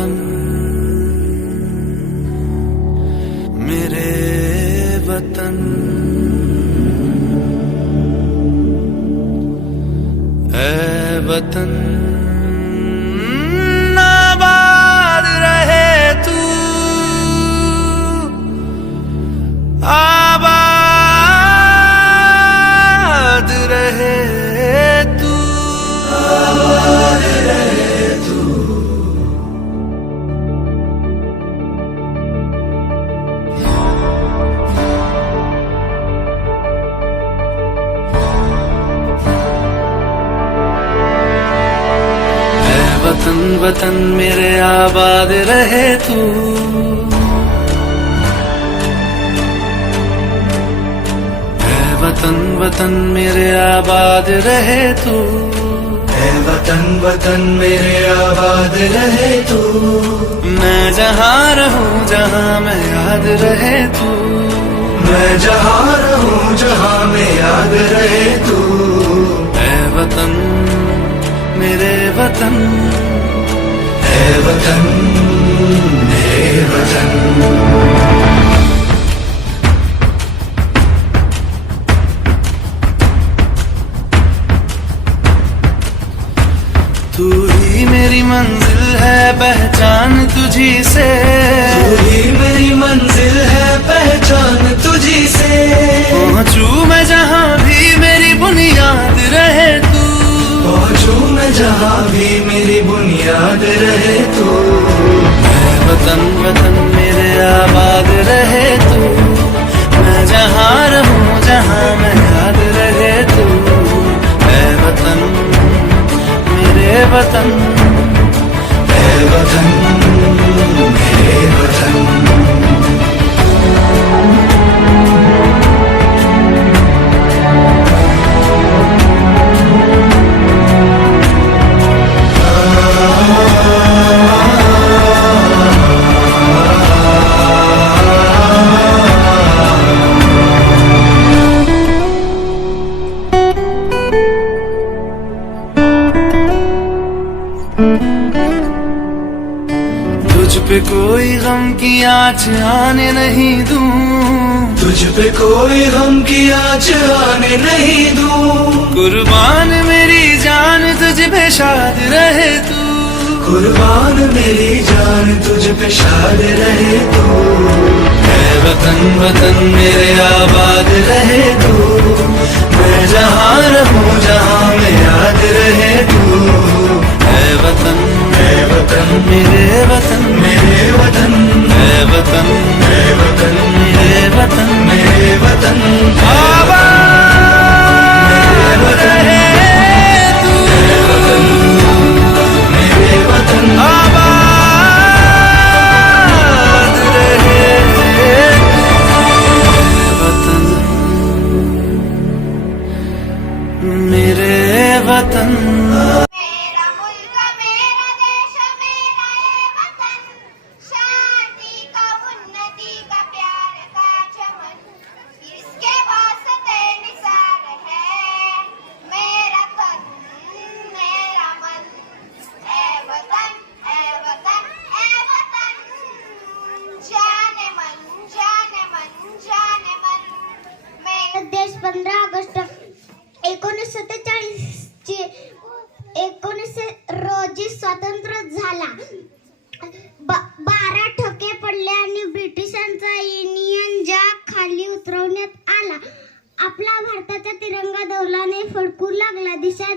वतन मेरे वतन ऐ वतन आबाद रहे तू आबाद रहे तू आबाद रहे तू। वतन वतन मेरे आबाद रहे तू है वतन वतन मेरे आबाद रहे तू है वतन वतन मेरे आबाद रहे तू। मैं जहाँ रहूं जहाँ मैं याद रहे तू मैं जहाँ रहूं जहाँ मैं याद रहे तू है वतन मेरे वतन है वतन मेरे वतन। तू ही मेरी मंजिल है पहचान तुझी से तू ही मेरी मंजिल है पहचान तुझी से। पहुँचूं मैं जहाँ भी मेरी बुनियाद रहे तू पहुँचूं मैं जहाँ भी मेरी बुनियाद रहे तू है वतन वतन मेरे आबाद रहे तू। मैं जहाँ रहूं जहाँ मैं याद रहे तू है वतन मेरे वतन है वतन मेरे वतन। तुझ पे कोई गम की आँच आने नहीं दूं तुझ पे कोई गम की आँच आने नहीं दूं। कुर्बान मेरी जान तुझ पे शाद रहे तू कुर्बान मेरी जान तुझ पे शाद रहे तू है वतन वतन मेरे आबाद रहे तू। मैं जहाँ रहूं जहाँ मैं याद रहे तू है वतन मेरे वतन मेरे वतन है वतन मेरे वतन मेरे वतन आबाद रहे तू मेरे वतन आबाद रहे वतन मेरे वतन। देश 15 ऑगस्ट 1947 रोजी स्वतंत्र झाला। 12 ठोके पडले आणि ब्रिटिशांचा युनियन जॅक खाली उतरवण्यात आला। आपला भारताचा तिरंगा डौलाने फडकू लागला। दिशा